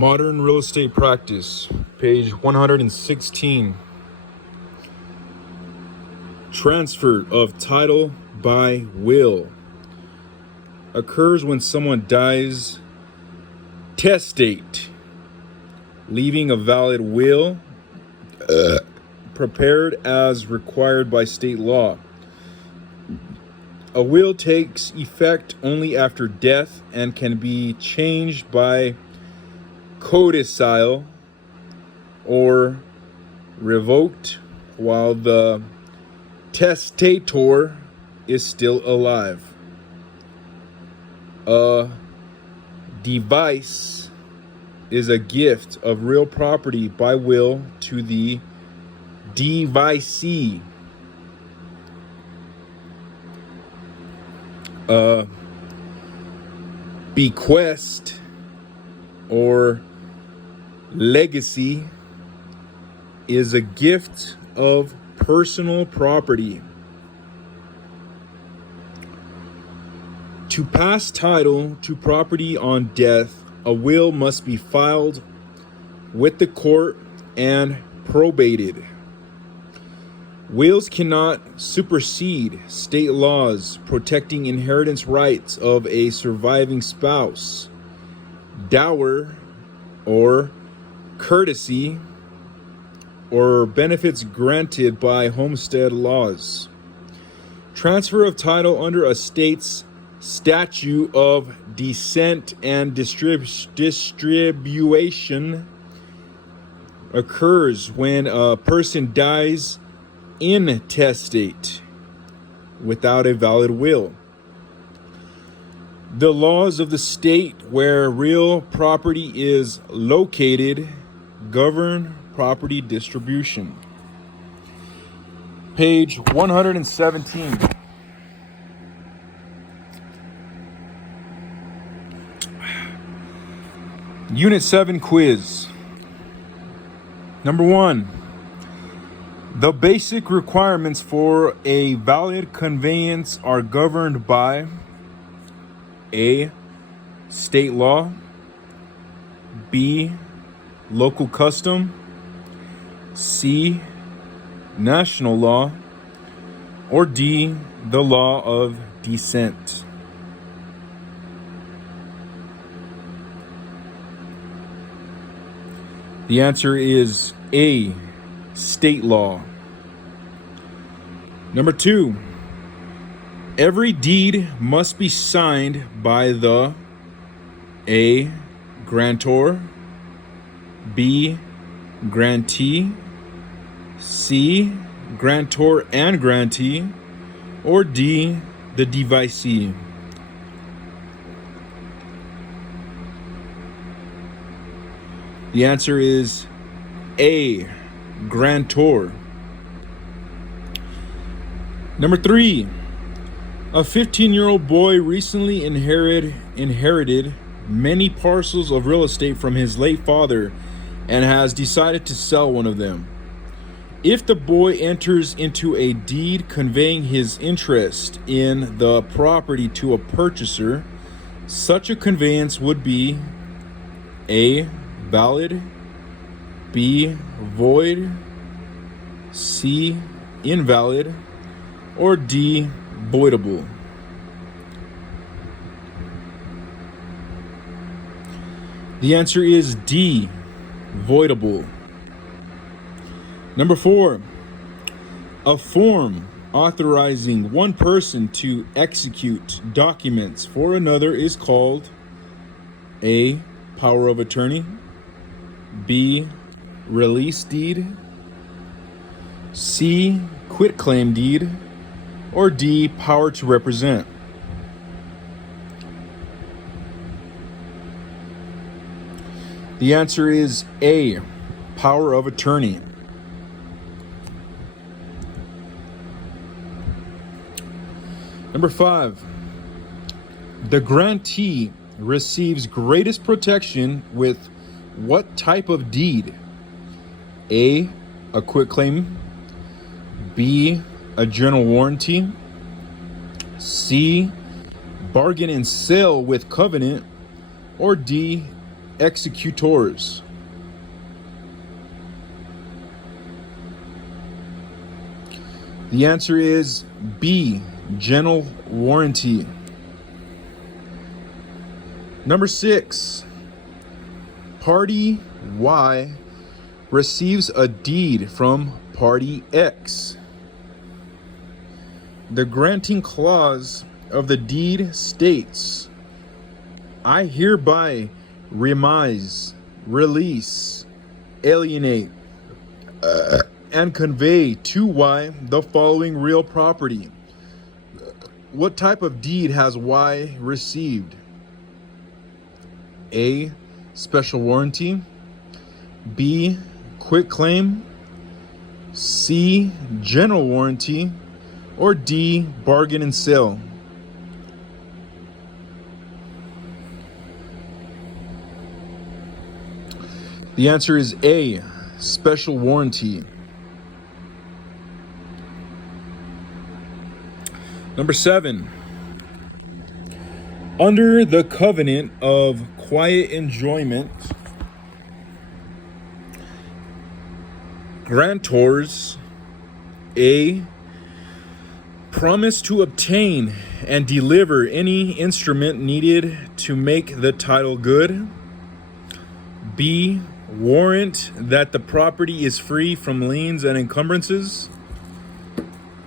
Modern real estate practice, page 116. Transfer of title by will occurs when someone dies testate, leaving a valid will prepared as required by state law. A will takes effect only after death and can be changed by codicil or revoked while the testator is still alive. A device is a gift of real property by will to the devicee. A bequest or legacy is a gift of personal property. To pass title to property on death, a will must be filed with the court and probated. Wills cannot supersede state laws protecting inheritance rights of a surviving spouse, dower or courtesy, or benefits granted by homestead laws. Transfer of title under a state's statute of descent and distribution occurs when a person dies intestate without a valid will. The laws of the state where real property is located govern property distribution. Page 117. Unit 7 quiz. Number 1. The basic requirements for a valid conveyance are governed by A. State law, B. Local custom, C. National law, or D. The law of descent. The answer is A. State law. Number 2. Every deed must be signed by the A. Grantor, B. Grantee, C. Grantor and grantee, or D. The devicee. The answer is A. Grantor. Number 3. A 15-year-old boy recently inherited many parcels of real estate from his late father and has decided to sell one of them. If the boy enters into a deed conveying his interest in the property to a purchaser, such a conveyance would be A. Valid, B. Void, C. Invalid, or D. Voidable. The answer is D. Voidable. Number 4. A form authorizing one person to execute documents for another is called A. Power of attorney, B. Release deed, C. Quitclaim deed, or D. Power to represent. The answer is A. Power of attorney. Number 5. The grantee receives greatest protection with what type of deed? A. A quitclaim, B. A general warranty, C. Bargain and sale with covenant, or D. executors? The answer is B, general warranty. Number 6, Party Y receives a deed from Party X. The granting clause of the deed states, I hereby remise, release, alienate, and convey to Y the following real property. What type of deed has Y received? A, special warranty. B, quitclaim. C, general warranty. Or D, bargain and sale. The answer is A, special warranty. Number 7, under the covenant of quiet enjoyment, grantors A, promise to obtain and deliver any instrument needed to make the title good. B, warrant that the property is free from liens and encumbrances.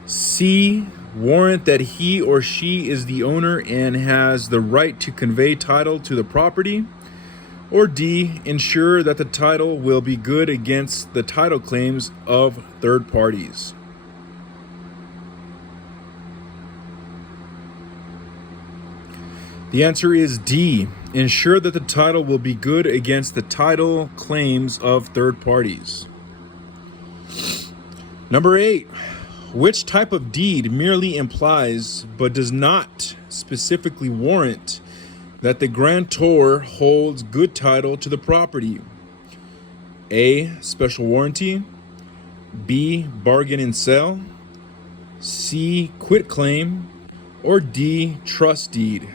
C, warrant that he or she is the owner and has the right to convey title to the property. Or D, ensure that the title will be good against the title claims of third parties. The answer is D, ensure that the title will be good against the title claims of third parties. Number 8, which type of deed merely implies but does not specifically warrant that the grantor holds good title to the property? A, special warranty. B, bargain and sale. C, quitclaim. Or D, trust deed.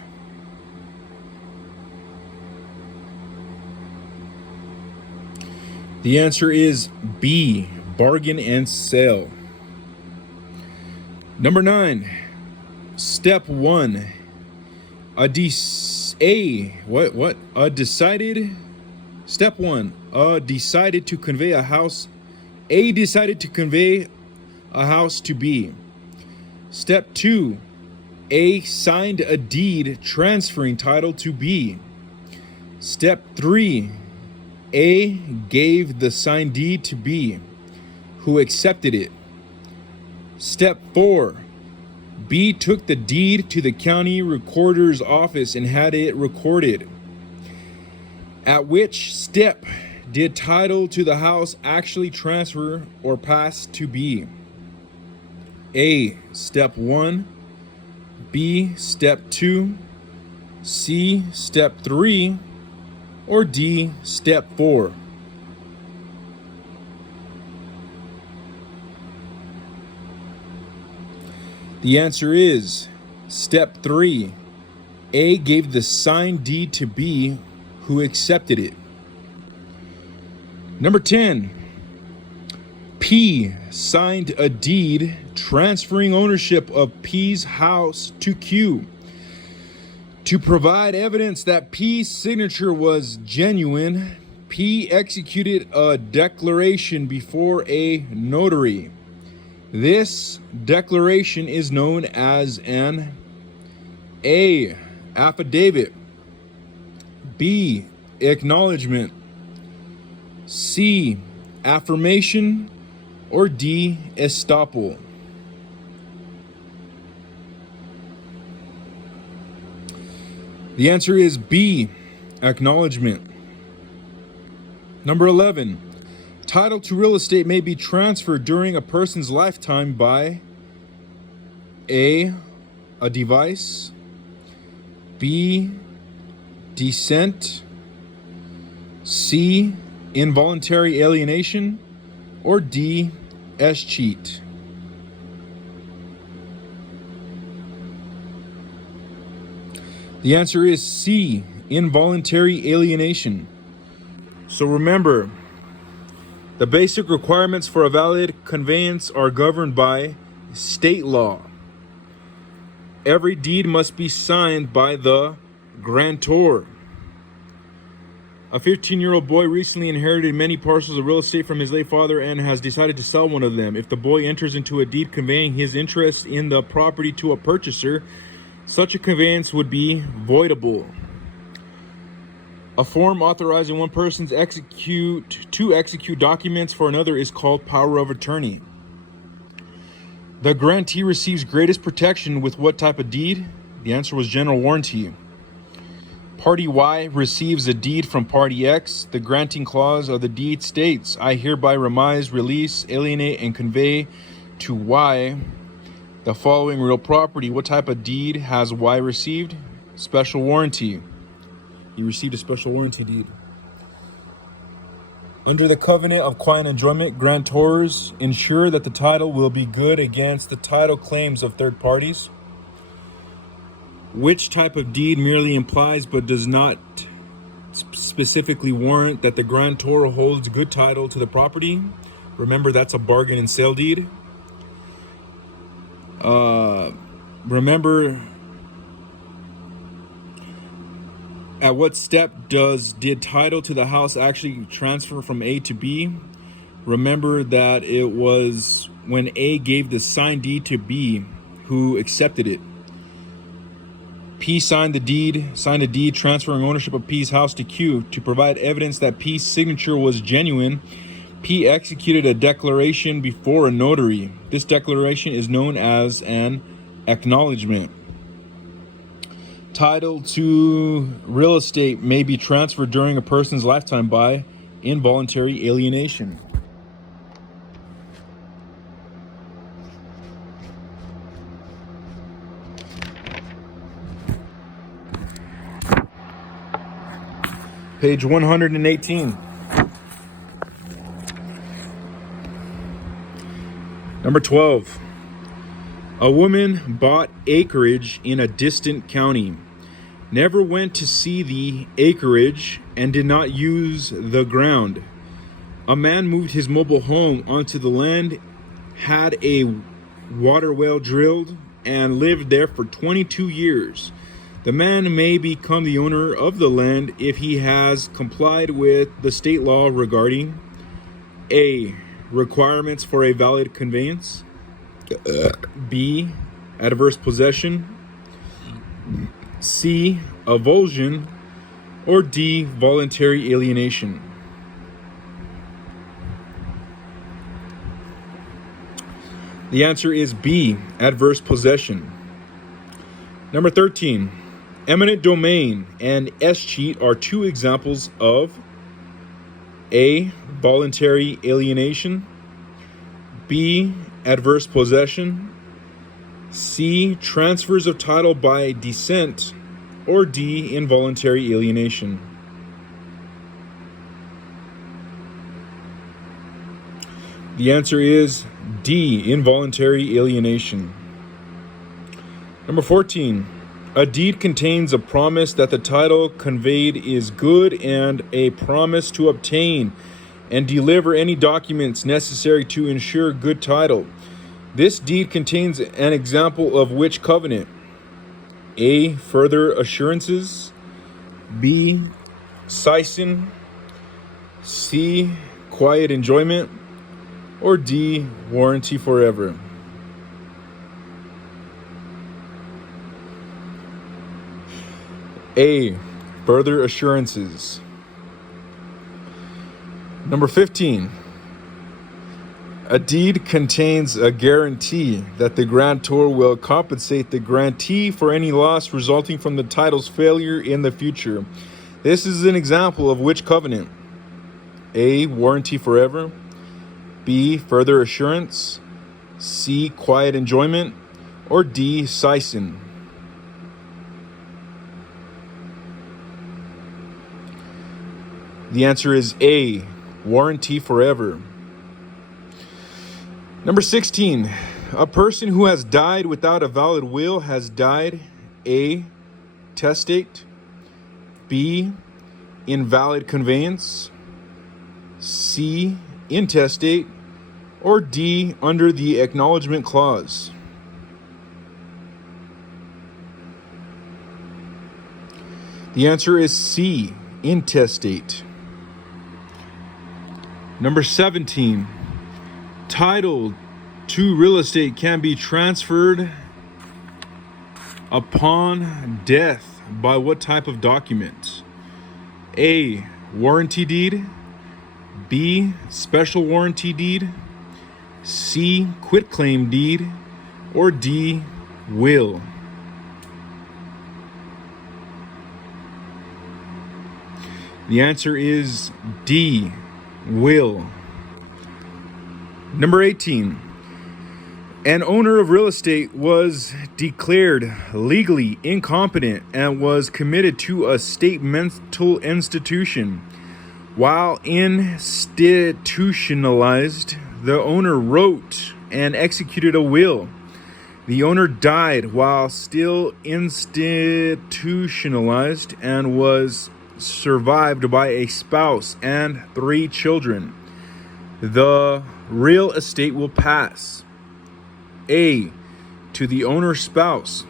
The answer is B, bargain and sale. Number 9, step 1. Step 1. Decided to convey a house. A decided to convey a house to B. Step 2. A signed a deed transferring title to B. Step 3. A gave the signed deed to B, who accepted it. Step 4. B took the deed to the county recorder's office and had it recorded. At which step did title to the house actually transfer or pass to B? A, step 1. B, step 2. C, step 3. Or D, step 4. The answer is step 3. A gave the signed deed to B, who accepted it. Number 10. P signed a deed transferring ownership of P's house to Q. To provide evidence that P's signature was genuine, P executed a declaration before a notary. This declaration is known as an A, affidavit. B, acknowledgement. C, affirmation. Or D, estoppel. The answer is B, acknowledgement. Number 11. Title to real estate may be transferred during a person's lifetime by A, a device. B, descent. C, involuntary alienation. Or D, escheat. The answer is C, involuntary alienation. So remember, the basic requirements for a valid conveyance are governed by state law. Every deed must be signed by the grantor. A 15-year-old boy recently inherited many parcels of real estate from his late father and has decided to sell one of them. If the boy enters into a deed conveying his interest in the property to a purchaser, such a conveyance would be voidable. A form authorizing one person to execute documents for another is called power of attorney. The grantee receives greatest protection with what type of deed? The answer was general warranty. Party Y receives a deed from Party X. The granting clause of the deed states, I hereby remise, release, alienate, and convey to Y the following real property. What type of deed has Y received? Special warranty. He received a special warranty deed. Under the covenant of quiet enjoyment, grantors ensure that the title will be good against the title claims of third parties. Which type of deed merely implies but does not specifically warrant that the grantor holds good title to the property? Remember, that's a bargain and sale deed. Remember, at what step did title to the house actually transfer from A to B? Remember that it was when A gave the signed deed to B, who accepted it. P signed a deed transferring ownership of P's house to Q. To provide evidence that P's signature was genuine, P executed a declaration before a notary. This declaration is known as an acknowledgement. Title to real estate may be transferred during a person's lifetime by involuntary alienation. Page 118. Number 12. A woman bought acreage in a distant county, never went to see the acreage, and did not use the ground. A man moved his mobile home onto the land, had a water well drilled, and lived there for 22 years. The man may become the owner of the land if he has complied with the state law regarding A, requirements for a valid conveyance, B, adverse possession, C, avulsion, or D, voluntary alienation. The answer is B, adverse possession. Number 13. Eminent domain and escheat are two examples of A, voluntary alienation, B, adverse possession, C, transfers of title by descent, or D, involuntary alienation. The answer is D, involuntary alienation. Number 14. A deed contains a promise that the title conveyed is good and a promise to obtain and deliver any documents necessary to ensure good title. This deed contains an example of which covenant? A, further assurances, B, seisin, C, quiet enjoyment, or D, warranty forever. A, further assurances. Number 15. A deed contains a guarantee that the grantor will compensate the grantee for any loss resulting from the title's failure in the future. This is an example of which covenant? A, warranty forever, B, further assurance, C, quiet enjoyment, or D, seisin. The answer is A, warranty forever. Number 16. A person who has died without a valid will has died A, testate, B, invalid conveyance, C, intestate, or D, under the acknowledgement clause? The answer is C, intestate. Number 17. Title to real estate can be transferred upon death by what type of document? A, warranty deed. B, special warranty deed. C, quitclaim deed. Or D, will. The answer is D, will. Number 18. An owner of real estate was declared legally incompetent and was committed to a state mental institution. While institutionalized, the owner wrote and executed a will. The owner died while still institutionalized and was survived by a spouse and 3 children. The real estate will pass: A, to the owner's spouse.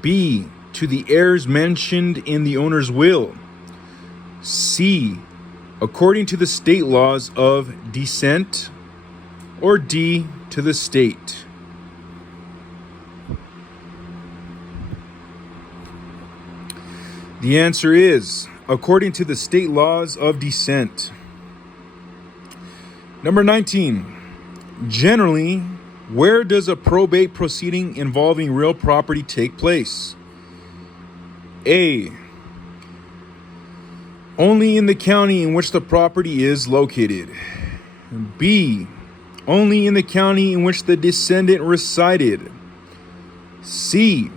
B, to the heirs mentioned in the owner's will. C, according to the state laws of descent. Or D, to the state. The answer is according to the state laws of descent. Number 19. Generally, where does a probate proceeding involving real property take place? A, only in the county in which the property is located. B, only in the county in which the descendant resided. C,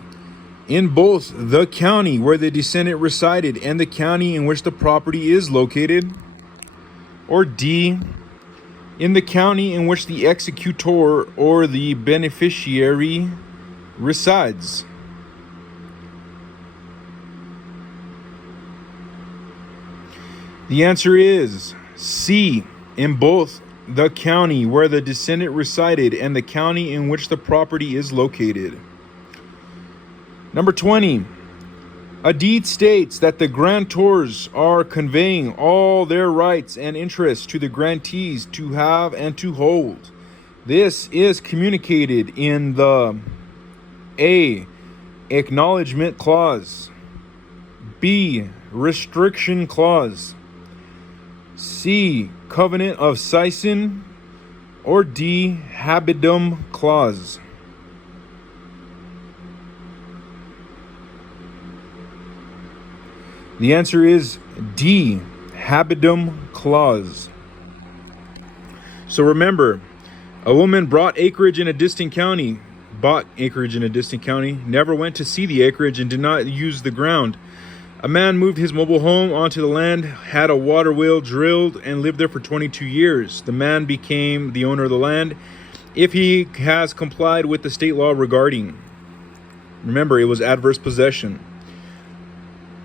in both the county where the descendant resided and the county in which the property is located. Or D, in the county in which the executor or the beneficiary resides. The answer is C, in both the county where the descendant resided and the county in which the property is located. Number 20. A deed states that the grantors are conveying all their rights and interests to the grantees to have and to hold. This is communicated in the A, acknowledgement clause. B, restriction clause. C, covenant of seisin. Or D, habendum clause. The answer is D, habendum clause. So remember, a woman bought acreage in a distant county, never went to see the acreage and did not use the ground. A man moved his mobile home onto the land, had a water wheel drilled, and lived there for 22 years. The man became the owner of the land if he has complied with the state law regarding. Remember, it was adverse possession.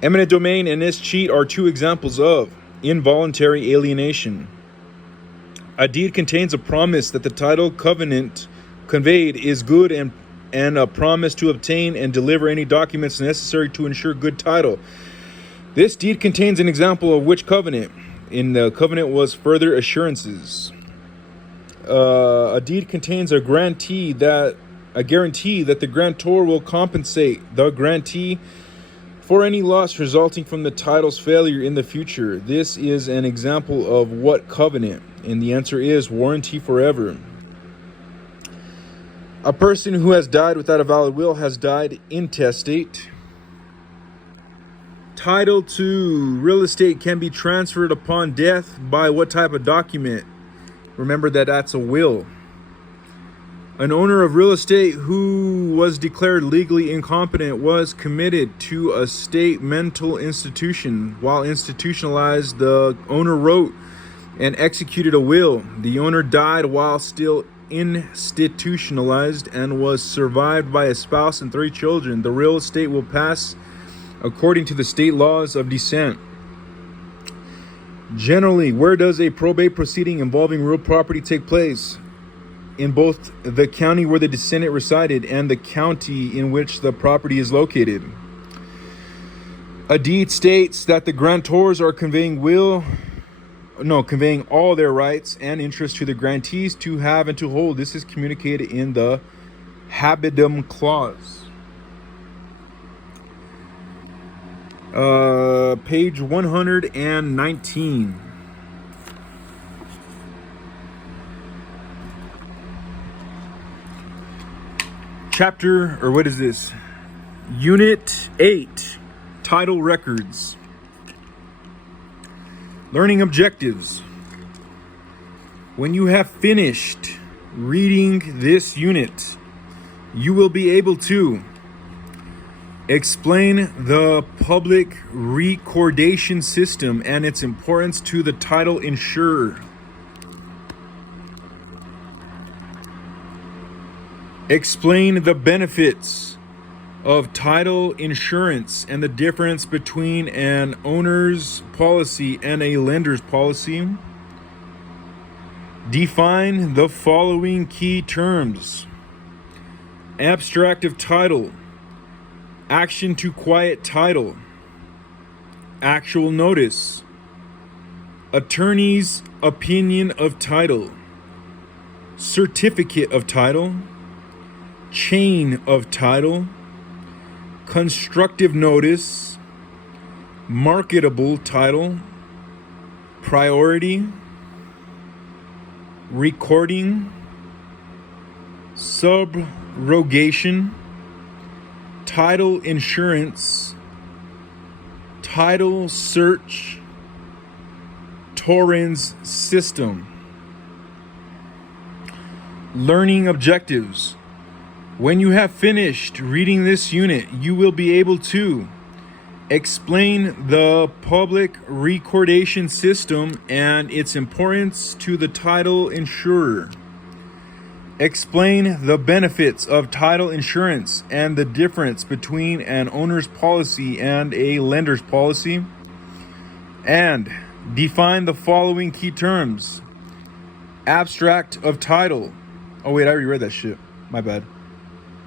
Eminent domain and escheat are 2 examples of involuntary alienation. A deed contains a promise that the title covenant conveyed is good and a promise to obtain and deliver any documents necessary to ensure good title. This deed contains an example of which covenant? In the covenant was further assurances. A deed contains a guarantee that the grantor will compensate the grantee for any loss resulting from the title's failure in the future. This is an example of what covenant? And the answer is warranty forever. A person who has died without a valid will has died intestate. Title to real estate can be transferred upon death by what type of document? Remember that that's a will. An owner of real estate who was declared legally incompetent was committed to a state mental institution. While institutionalized, the owner wrote and executed a will. The owner died while still institutionalized and was survived by a spouse and 3 children. The real estate will pass according to the state laws of descent. Generally, where does a probate proceeding involving real property take place? In both the county where the descendant resided and the county in which the property is located. A deed states that the grantors are conveying all their rights and interests to the grantees to have and to hold. This is communicated in the habedom clause. Page 119. Unit 8, Title Records. Learning objectives. When you have finished reading this unit, you will be able to explain the public recordation system and its importance to the title insurer. Explain the benefits of title insurance and the difference between an owner's policy and a lender's policy. Define the following key terms: abstract of title, action to quiet title, actual notice, attorney's opinion of title, certificate of title, chain of title, constructive notice, marketable title, priority, recording, subrogation, title insurance, title search, Torrens system. Learning objectives. When you have finished reading this unit, you will be able to explain the public recordation system and its importance to the title insurer. Explain the benefits of title insurance and the difference between an owner's policy and a lender's policy. And define the following key terms: abstract of title. Oh wait, I already read that shit. My bad.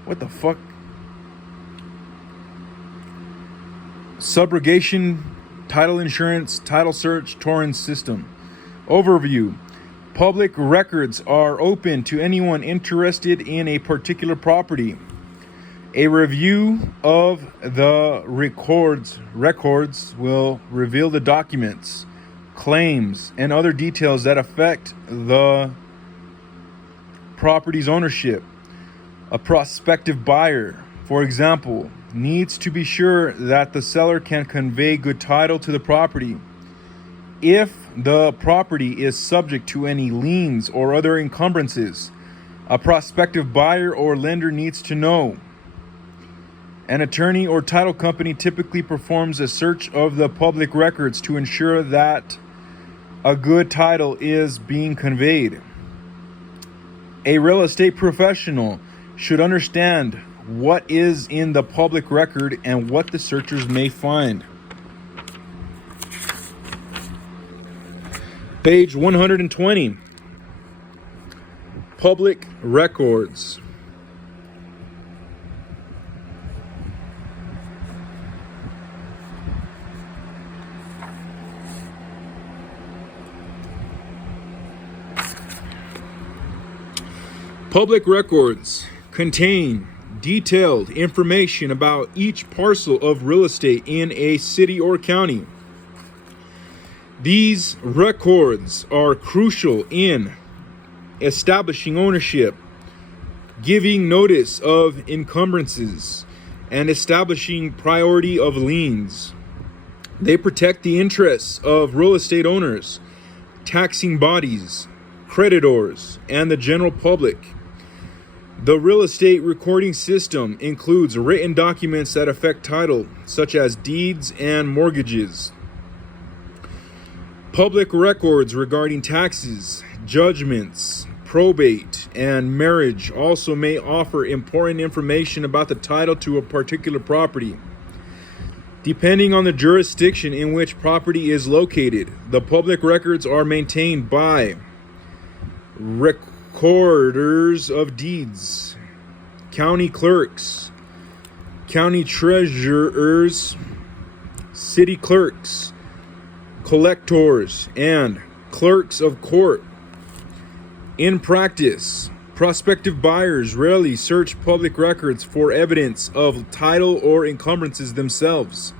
What the fuck? Subrogation, title insurance, title search, Torrens system. Overview. Public records are open to anyone interested in a particular property. A review of the records will reveal the documents, claims, and other details that affect the property's ownership. A prospective buyer, for example, needs to be sure that the seller can convey good title to the property. If the property is subject to any liens or other encumbrances, a prospective buyer or lender needs to know. An attorney or title company typically performs a search of the public records to ensure that a good title is being conveyed. A real estate professional should understand what is in the public record and what the searchers may find. Page 120. Public records. Public records contain detailed information about each parcel of real estate in a city or county. These records are crucial in establishing ownership, giving notice of encumbrances, and establishing priority of liens. They protect the interests of real estate owners, taxing bodies, creditors, and the general public. The real estate recording system includes written documents that affect title, such as deeds and mortgages. Public records regarding taxes, judgments, probate, and marriage also may offer important information about the title to a particular property. Depending on the jurisdiction in which property is located, the public records are maintained by recorders of deeds, county clerks, county treasurers, city clerks, collectors, and clerks of court. In practice, prospective buyers rarely search public records for evidence of title or encumbrances themselves.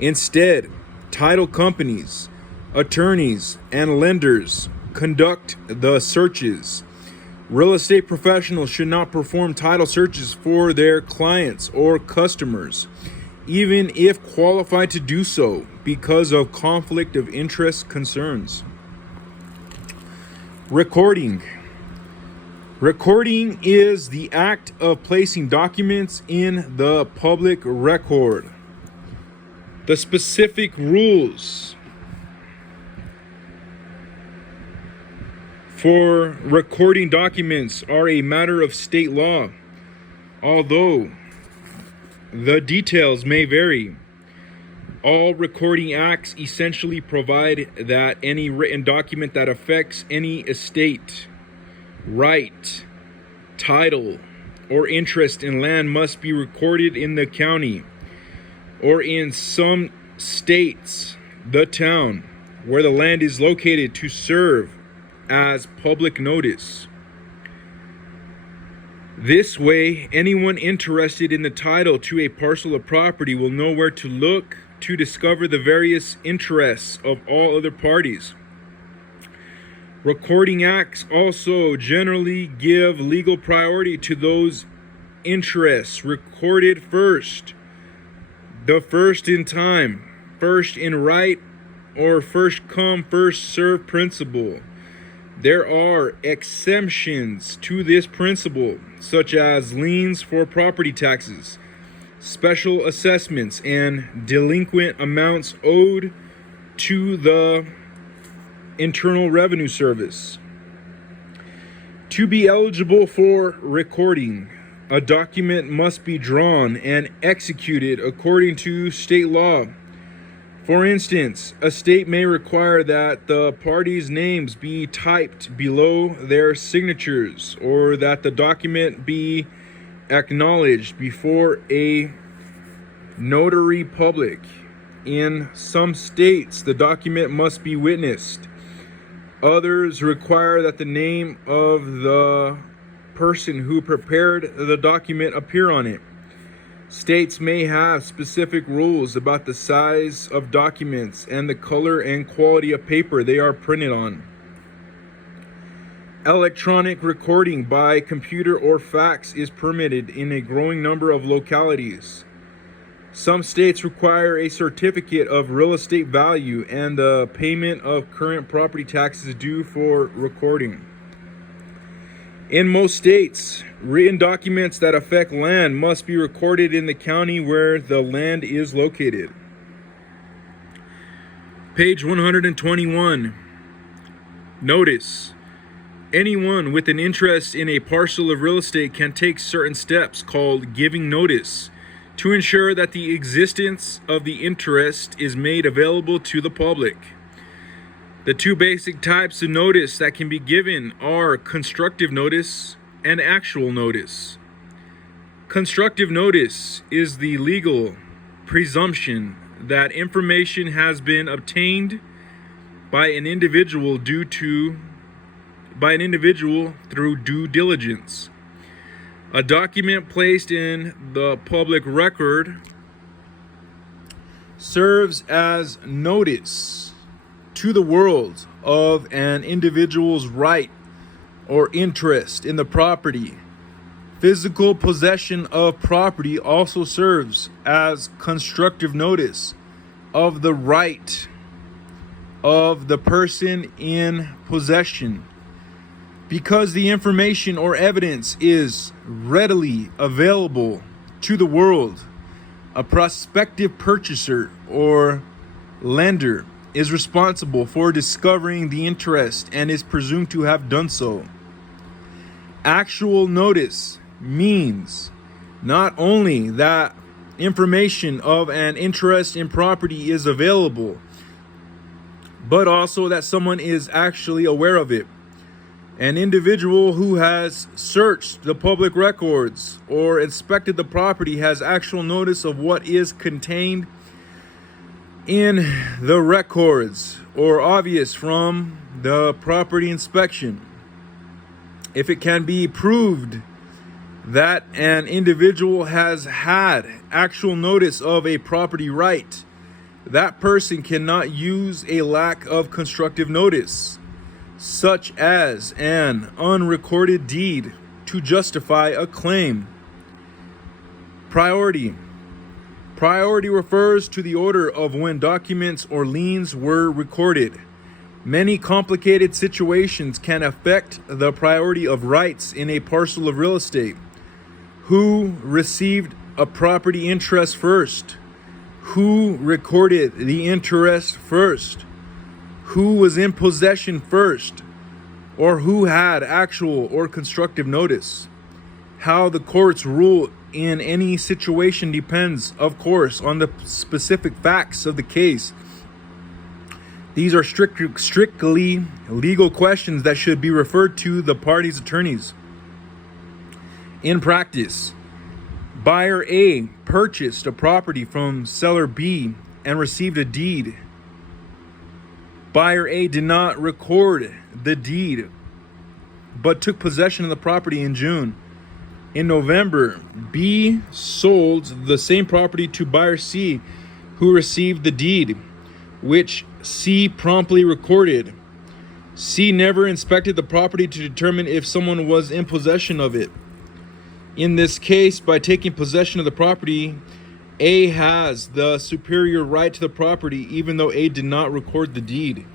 Instead, title companies, attorneys, and lenders conduct the searches. Real estate professionals should not perform title searches for their clients or customers, even if qualified to do so, because of conflict of interest concerns. Recording. Recording is the act of placing documents in the public record. The specific rules for recording documents are a matter of state law, although the details may vary. All recording acts essentially provide that any written document that affects any estate, right, title, or interest in land must be recorded in the county, or in some states, the town where the land is located, to serve as public notice. This way, anyone interested in the title to a parcel of property will know where to look to discover the various interests of all other parties. Recording acts also generally give legal priority to those interests recorded first. The first in time, first in right, or first come, first served principle. There are exemptions to this principle, such as liens for property taxes, special assessments, and delinquent amounts owed to the Internal Revenue Service. To be eligible for recording, a document must be drawn and executed according to state law. For instance, a state may require that the parties' names be typed below their signatures, or that the document be acknowledged before a notary public. In some states, the document must be witnessed. Others require that the name of the person who prepared the document appear on it. States may have specific rules about the size of documents and the color and quality of paper they are printed on. Electronic recording by computer or fax is permitted in a growing number of localities. Some states require a certificate of real estate value and the payment of current property taxes due for recording. In most states, written documents that affect land must be recorded in the county where the land is located. Page 121. Notice. Anyone with an interest in a parcel of real estate can take certain steps called giving notice to ensure that the existence of the interest is made available to the public. The two basic types of notice that can be given are constructive notice and actual notice. Constructive notice is the legal presumption that information has been obtained by an individual through due diligence. A document placed in the public record serves as notice to the world of an individual's right or interest in the property. Physical possession of property also serves as constructive notice of the right of the person in possession. Because the information or evidence is readily available to the world, a prospective purchaser or lender is responsible for discovering the interest and is presumed to have done so. Actual notice means not only that information of an interest in property is available, but also that someone is actually aware of it. An individual who has searched the public records or inspected the property has actual notice of what is contained in the records or obvious from the property inspection. If it can be proved that an individual has had actual notice of a property right, that person cannot use a lack of constructive notice, such as an unrecorded deed, to justify a claim. Priority. Priority refers to the order of when documents or liens were recorded. Many complicated situations can affect the priority of rights in a parcel of real estate. Who received a property interest first? Who recorded the interest first? Who was in possession first? Or who had actual or constructive notice? How the courts rule in any situation depends, of course, on the specific facts of the case. These are strictly legal questions that should be referred to the parties' attorneys. In practice, buyer A purchased a property from seller B and received a deed. Buyer A did not record the deed, but took possession of the property in June. In November, B sold the same property to buyer C, who received the deed, which C promptly recorded. C never inspected the property to determine if someone was in possession of it. In this case, by taking possession of the property, A has the superior right to the property, even though A did not record the deed.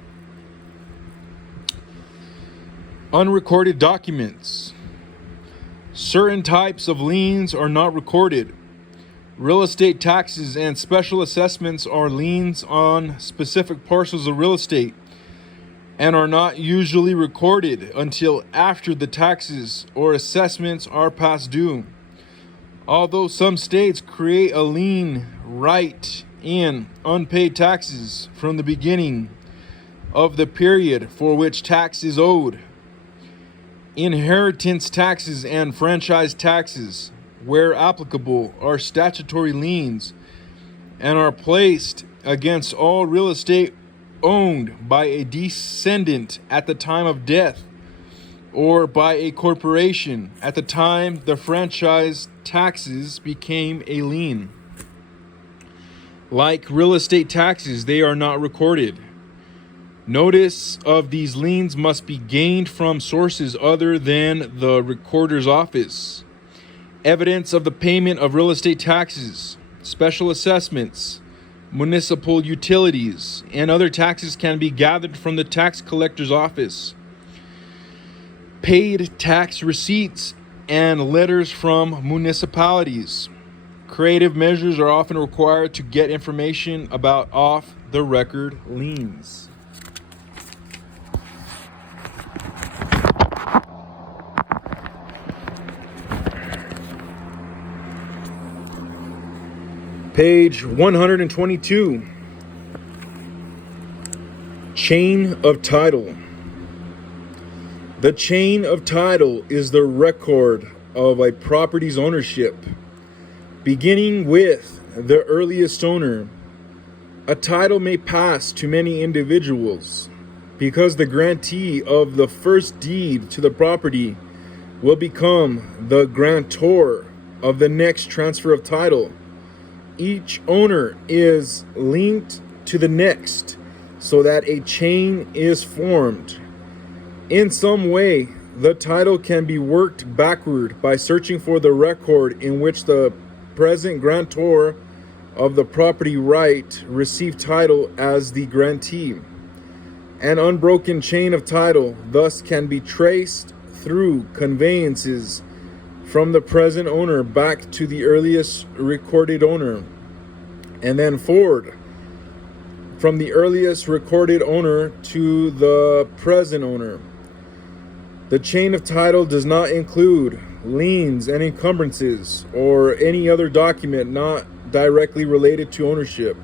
Unrecorded documents. Certain types of liens are not recorded. Real estate taxes and special assessments are liens on specific parcels of real estate and are not usually recorded until after the taxes or assessments are past due. Although some states create a lien right in unpaid taxes from the beginning of the period for which tax is owed. Inheritance taxes and franchise taxes, where applicable, are statutory liens and are placed against all real estate owned by a descendant at the time of death or by a corporation at the time the franchise taxes became a lien. Like real estate taxes, they are not recorded. Notice of these liens must be gained from sources other than the recorder's office. Evidence of the payment of real estate taxes, special assessments, municipal utilities, and other taxes can be gathered from the tax collector's office. Paid tax receipts and letters from municipalities. Creative measures are often required to get information about off-the-record liens. Page 122. Chain of title. The chain of title is the record of a property's ownership, beginning with the earliest owner. A title may pass to many individuals because the grantee of the first deed to the property will become the grantor of the next transfer of title. Each owner is linked to the next so that a chain is formed. In some way, the title can be worked backward by searching for the record in which the present grantor of the property right received title as the grantee. An unbroken chain of title thus can be traced through conveyances from the present owner back to the earliest recorded owner, and then forward from the earliest recorded owner to the present owner. The chain of title does not include liens and encumbrances or any other document not directly related to ownership.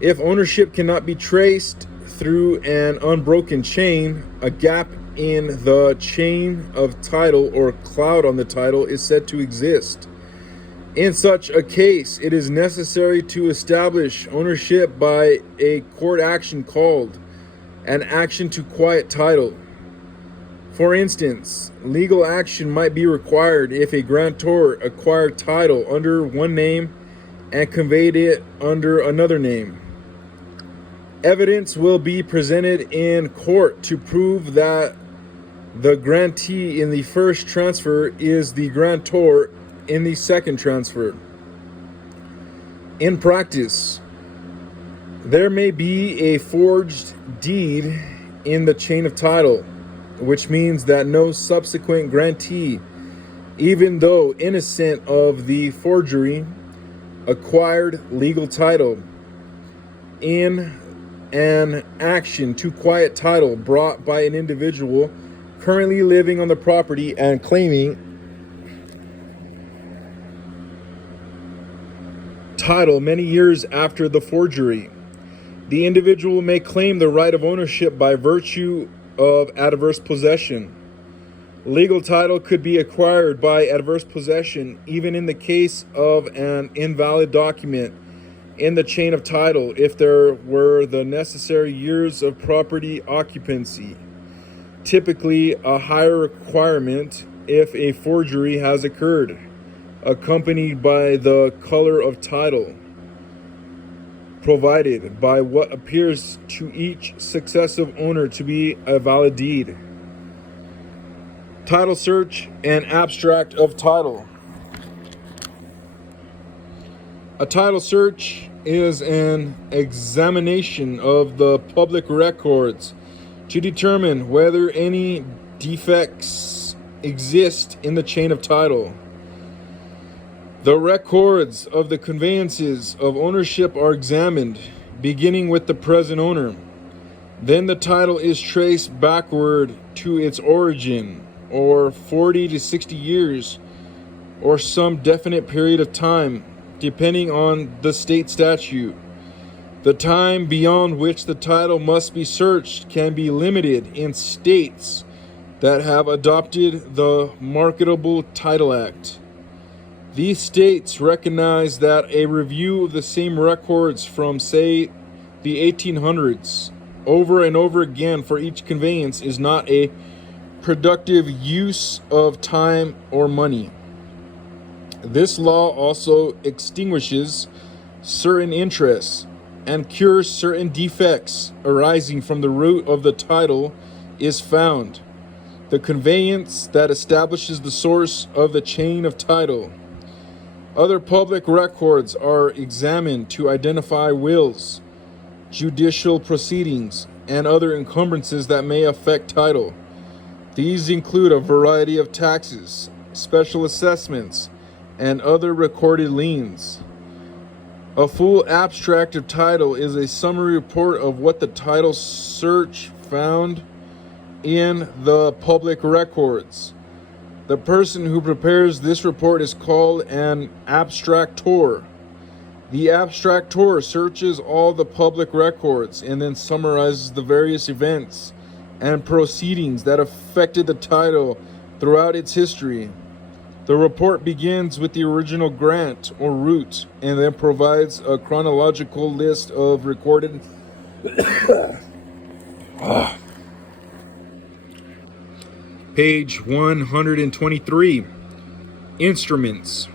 If ownership cannot be traced through an unbroken chain, a gap in the chain of title or cloud on the title is said to exist. In such a case, it is necessary to establish ownership by a court action called an action to quiet title. For instance, legal action might be required if a grantor acquired title under one name and conveyed it under another name. Evidence will be presented in court to prove that the grantee in the first transfer is the grantor in the second transfer. In practice, there may be a forged deed in the chain of title, which means that no subsequent grantee, even though innocent of the forgery, acquired legal title in an action to quiet title brought by an individual currently living on the property and claiming title many years after the forgery. The individual may claim the right of ownership by virtue of adverse possession. Legal title could be acquired by adverse possession even in the case of an invalid document in the chain of title if there were the necessary years of property occupancy, typically a higher requirement if a forgery has occurred, accompanied by the color of title provided by what appears to each successive owner to be a valid deed. Title search and abstract of title. A title search is an examination of the public records to determine whether any defects exist in the chain of title. The records of the conveyances of ownership are examined, beginning with the present owner. Then the title is traced backward to its origin, or 40 to 60 years, or some definite period of time, depending on the state statute. The time beyond which the title must be searched can be limited in states that have adopted the Marketable Title Act. These states recognize that a review of the same records from, say, the 1800s over and over again for each conveyance is not a productive use of time or money. This law also extinguishes certain interests and cures certain defects arising from the root of the title is found, the conveyance that establishes the source of the chain of title. Other public records are examined to identify wills, judicial proceedings, and other encumbrances that may affect title. These include a variety of taxes, special assessments, and other recorded liens. A full abstract of title is a summary report of what the title search found in the public records. The person who prepares this report is called an abstractor. The abstractor searches all the public records and then summarizes the various events and proceedings that affected the title throughout its history. The report begins with the original grant or root and then provides a chronological list of recorded Page 123. Instruments.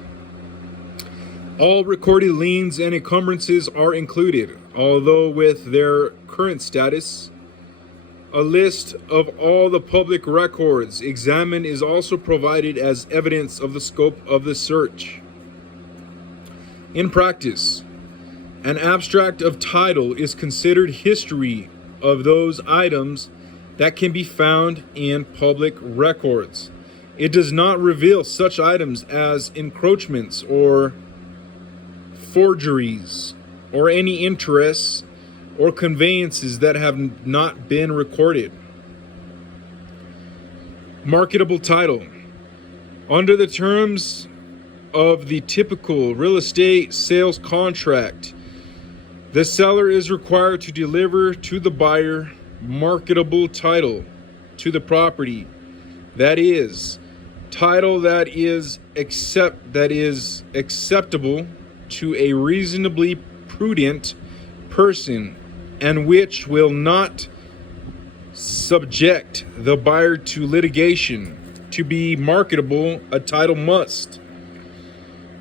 All recorded liens and encumbrances are included, although with their current status. A list of all the public records examined is also provided as evidence of the scope of the search. In practice, an abstract of title is considered history of those items that can be found in public records. It does not reveal such items as encroachments or forgeries or any interests or conveyances that have not been recorded. Marketable title. Under the terms of the typical real estate sales contract, the seller is required to deliver to the buyer marketable title to the property. That is, title that is acceptable to a reasonably prudent person and which will not subject the buyer to litigation. To be marketable, a title must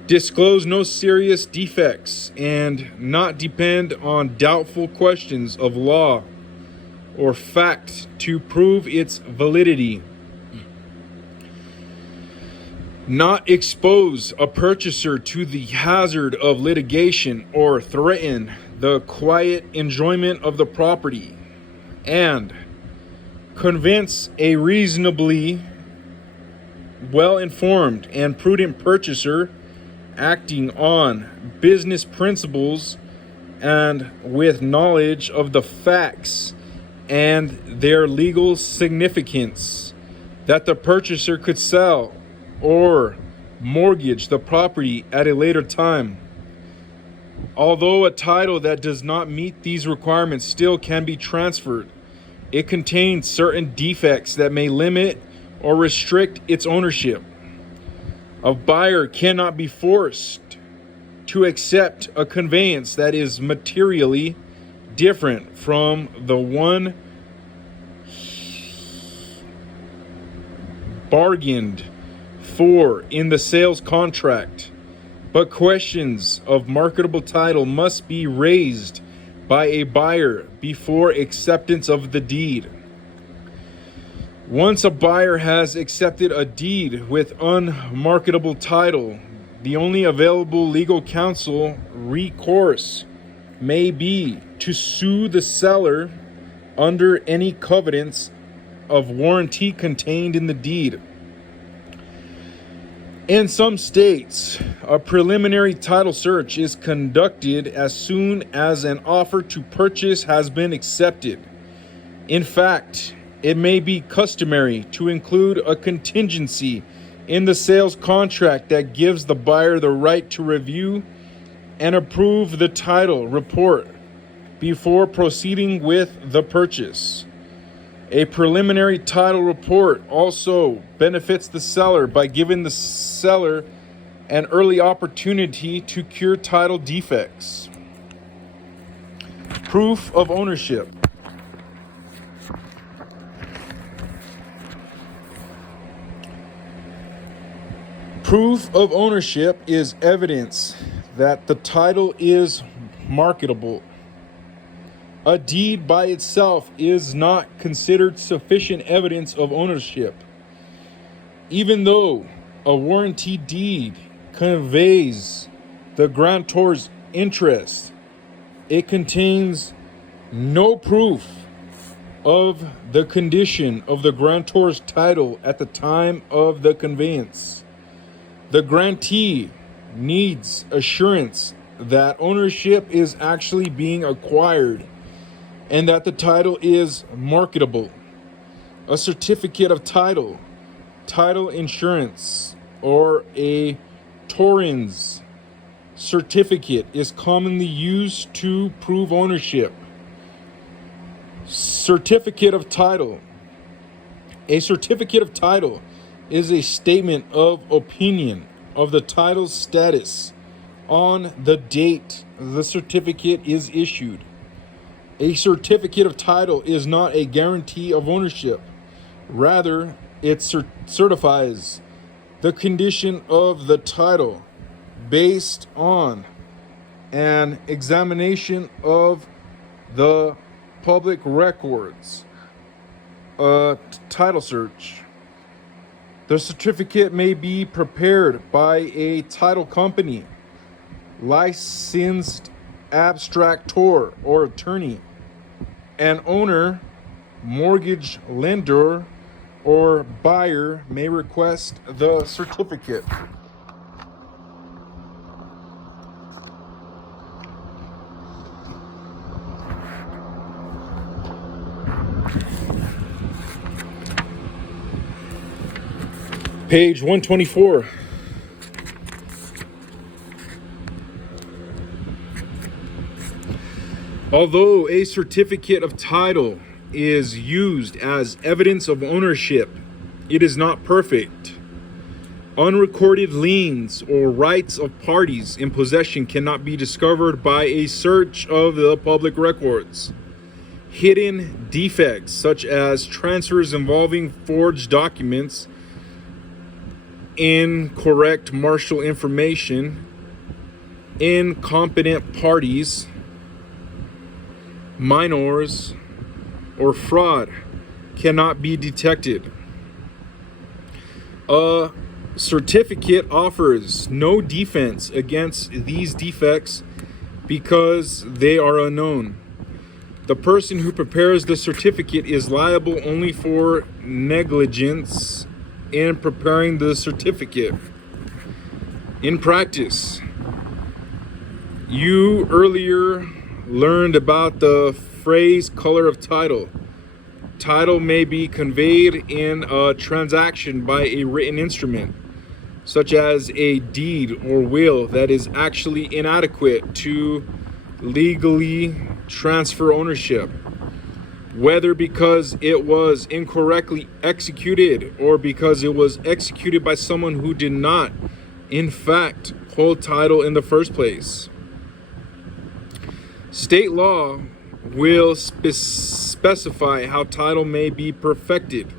disclose no serious defects and not depend on doubtful questions of law or fact to prove its validity. Not expose a purchaser to the hazard of litigation or threaten the quiet enjoyment of the property, and convince a reasonably well-informed and prudent purchaser acting on business principles and with knowledge of the facts and their legal significance that the purchaser could sell or mortgage the property at a later time. Although a title that does not meet these requirements still can be transferred, it contains certain defects that may limit or restrict its ownership. A buyer cannot be forced to accept a conveyance that is materially different from the one bargained for in the sales contract, but questions of marketable title must be raised by a buyer before acceptance of the deed. Once a buyer has accepted a deed with unmarketable title, the only available legal counsel recourse may be to sue the seller under any covenants of warranty contained in the deed. In some states, a preliminary title search is conducted as soon as an offer to purchase has been accepted. In fact, it may be customary to include a contingency in the sales contract that gives the buyer the right to review and approve the title report before proceeding with the purchase. A preliminary title report also benefits the seller by giving the seller an early opportunity to cure title defects. Proof of ownership. Proof of ownership is evidence that the title is marketable. A deed by itself is not considered sufficient evidence of ownership. Even though a warranty deed conveys the grantor's interest, it contains no proof of the condition of the grantor's title at the time of the conveyance. The grantee needs assurance that ownership is actually being acquired and that the title is marketable. A certificate of title, title insurance, or a Torrens certificate is commonly used to prove ownership. Certificate of title. A certificate of title is a statement of opinion of the title's status on the date the certificate is issued. A certificate of title is not a guarantee of ownership. Rather, it certifies the condition of the title based on an examination of the public records, a title search. The certificate may be prepared by a title company, licensed abstractor or attorney, an owner, mortgage lender, or buyer may request the certificate. Page 124. Although a certificate of title is used as evidence of ownership, it is not perfect. Unrecorded liens or rights of parties in possession cannot be discovered by a search of the public records. Hidden defects, such as transfers involving forged documents, incorrect marshal information, incompetent parties, minors, or fraud, cannot be detected. A certificate offers no defense against these defects because they are unknown. The person who prepares the certificate is liable only for negligence in preparing the certificate. In practice, you earlier learned about the phrase color of title. Title may be conveyed in a transaction by a written instrument, such as a deed or will, that is actually inadequate to legally transfer ownership, whether because it was incorrectly executed or because it was executed by someone who did not, in fact, hold title in the first place. State law will specify how title may be perfected,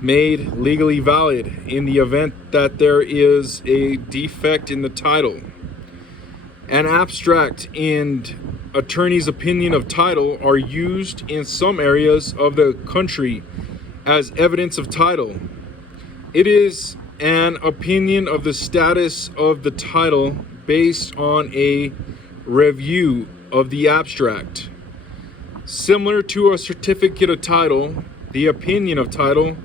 made legally valid in the event that there is a defect in the title. An abstract and attorney's opinion of title are used in some areas of the country as evidence of title. It is an opinion of the status of the title based on a review of the abstract. Similar to a certificate of title, the opinion of title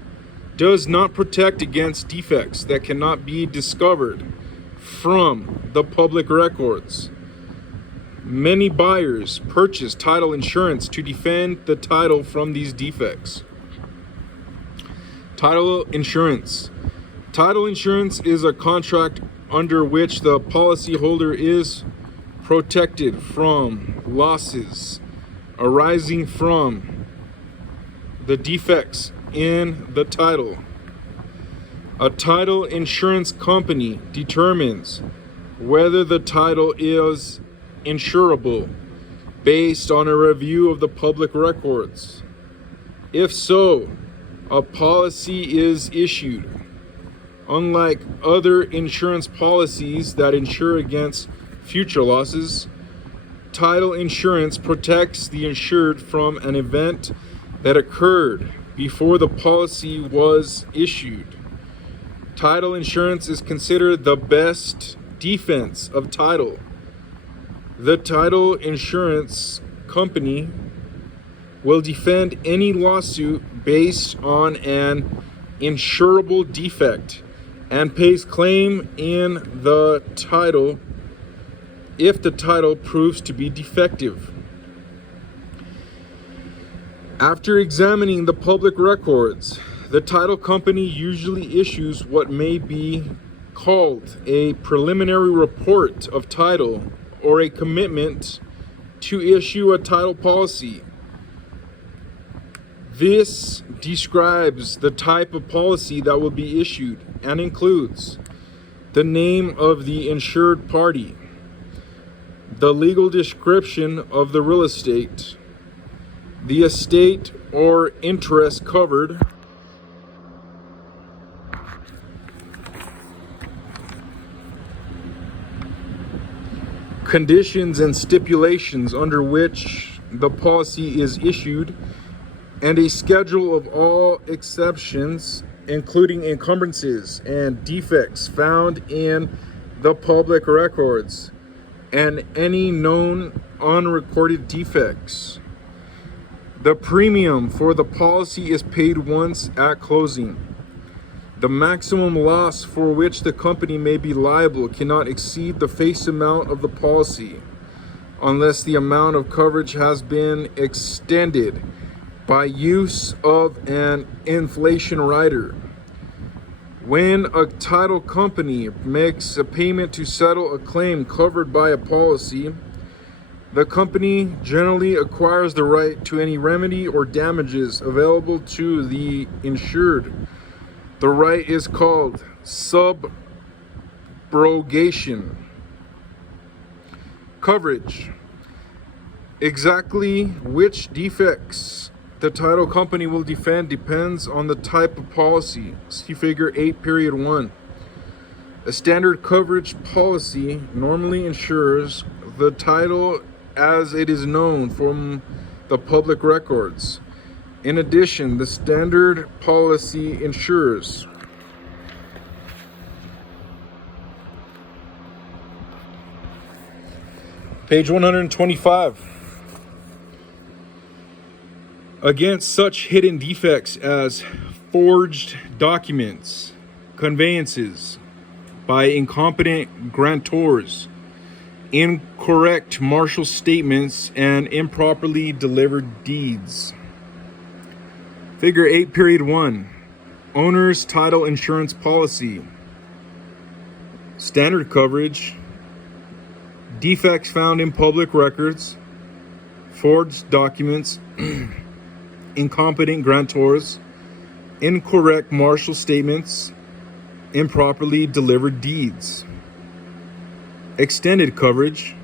does not protect against defects that cannot be discovered from the public records. Many buyers purchase title insurance to defend the title from these defects. Title insurance. Title insurance is a contract under which the policyholder is protected from losses arising from the defects in the title. A title insurance company determines whether the title is insurable based on a review of the public records. If so, a policy is issued. Unlike other insurance policies that insure against future losses, title insurance protects the insured from an event that occurred before the policy was issued. Title insurance is considered the best defense of title. The title insurance company will defend any lawsuit based on an insurable defect and pays claim in the title if the title proves to be defective. After examining the public records, the title company usually issues what may be called a preliminary report of title or a commitment to issue a title policy. This describes the type of policy that will be issued and includes the name of the insured party, the legal description of the real estate, the estate or interest covered, conditions and stipulations under which the policy is issued, and a schedule of all exceptions, including encumbrances and defects found in the public records, and any known unrecorded defects. The premium for the policy is paid once at closing. The maximum loss for which the company may be liable cannot exceed the face amount of the policy, unless the amount of coverage has been extended by use of an inflation rider. When a title company makes a payment to settle a claim covered by a policy, The company generally acquires the right to any remedy or damages available to the insured. The right is called subrogation. Coverage. Exactly which defects the title company will defend depends on the type of policy. See Figure 8.1. A standard coverage policy normally insures the title as it is known from the public records. In addition, the standard policy insures page 125. Against such hidden defects as forged documents, conveyances by incompetent grantors, incorrect martial statements, and improperly delivered deeds. Figure 8.1. Owner's title insurance policy. Standard coverage. Defects found in public records. Forged documents. Incompetent grantors. Incorrect martial statements. Improperly delivered deeds. Extended coverage.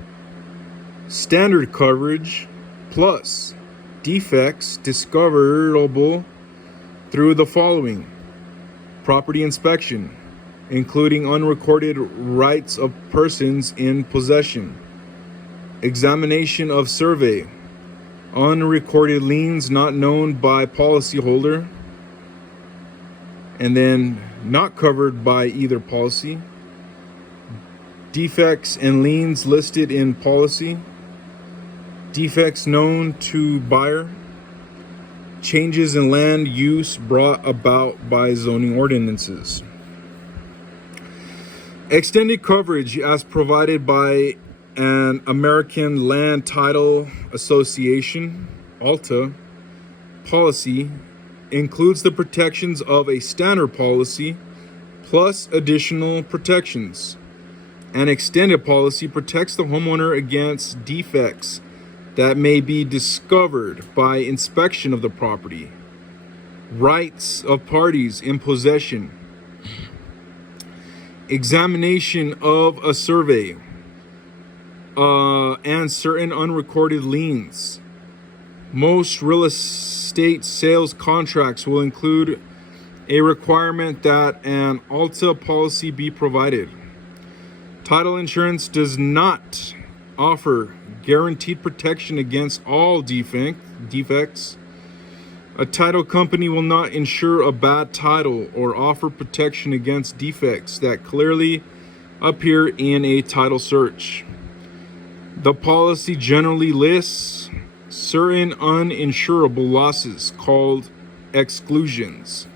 Standard coverage plus defects discoverable through the following: property inspection, including unrecorded rights of persons in possession, examination of survey, unrecorded liens not known by policyholder, and then not covered by either policy, defects and liens listed in policy, defects known to buyer, changes in land use brought about by zoning ordinances. Extended coverage as provided by an American Land Title Association, ALTA, policy includes the protections of a standard policy plus additional protections. An extended policy protects the homeowner against defects that may be discovered by inspection of the property, rights of parties in possession, examination of a survey, and certain unrecorded liens. Most real estate sales contracts will include a requirement that an ALTA policy be provided. Title insurance does not offer guaranteed protection against all defects. A title company will not insure a bad title or offer protection against defects that clearly appear in a title search. The policy generally lists certain uninsurable losses called exclusions.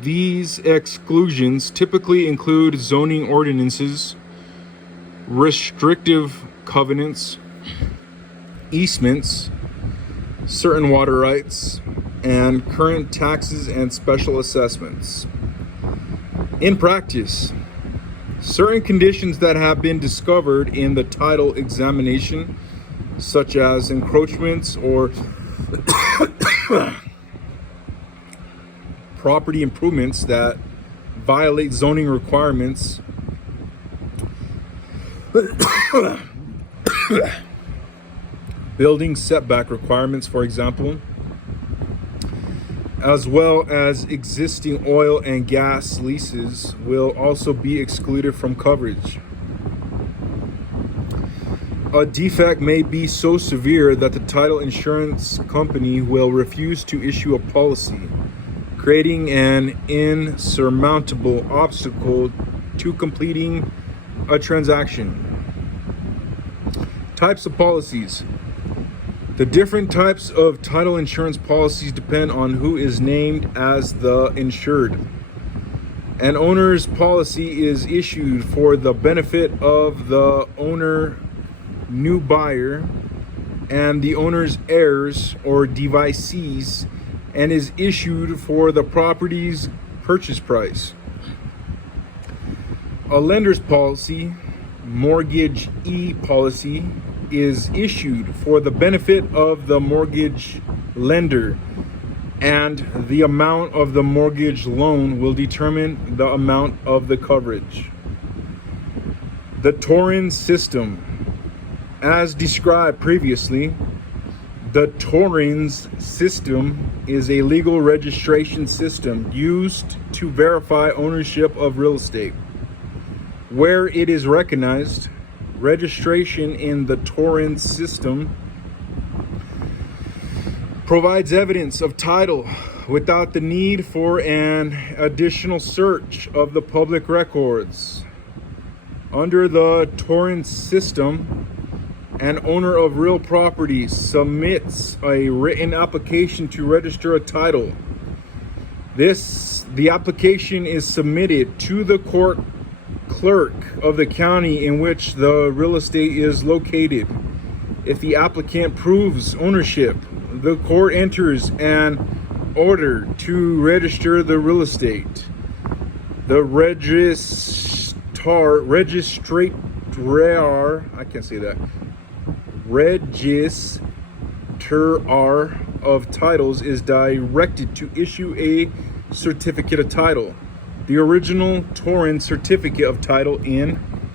These exclusions typically include zoning ordinances, restrictive covenants, easements, certain water rights, and current taxes and special assessments. In practice, certain conditions that have been discovered in the title examination, such as encroachments or property improvements that violate zoning requirements, building setback requirements, for example, as well as existing oil and gas leases, will also be excluded from coverage. A defect may be so severe that the title insurance company will refuse to issue a policy, creating an insurmountable obstacle to completing a transaction. Types of policies. The different types of title insurance policies depend on who is named as the insured. An owner's policy is issued for the benefit of the owner, new buyer, and the owner's heirs or devisees, and is issued for the property's purchase price. A lender's policy, mortgage policy, is issued for the benefit of the mortgage lender, and the amount of the mortgage loan will determine the amount of the coverage. The Torrens system. As described previously, the Torrens system is a legal registration system used to verify ownership of real estate. Where it is recognized, registration in the Torrens system provides evidence of title without the need for an additional search of the public records. Under the Torrens system, an owner of real property submits a written application to register a title. The application is submitted to the court clerk of the county in which the real estate is located. If the applicant proves ownership, the court enters an order to register the real estate. The registrar, I can't say that. Registrar of titles is directed to issue a certificate of title. The original Torrens certificate of title in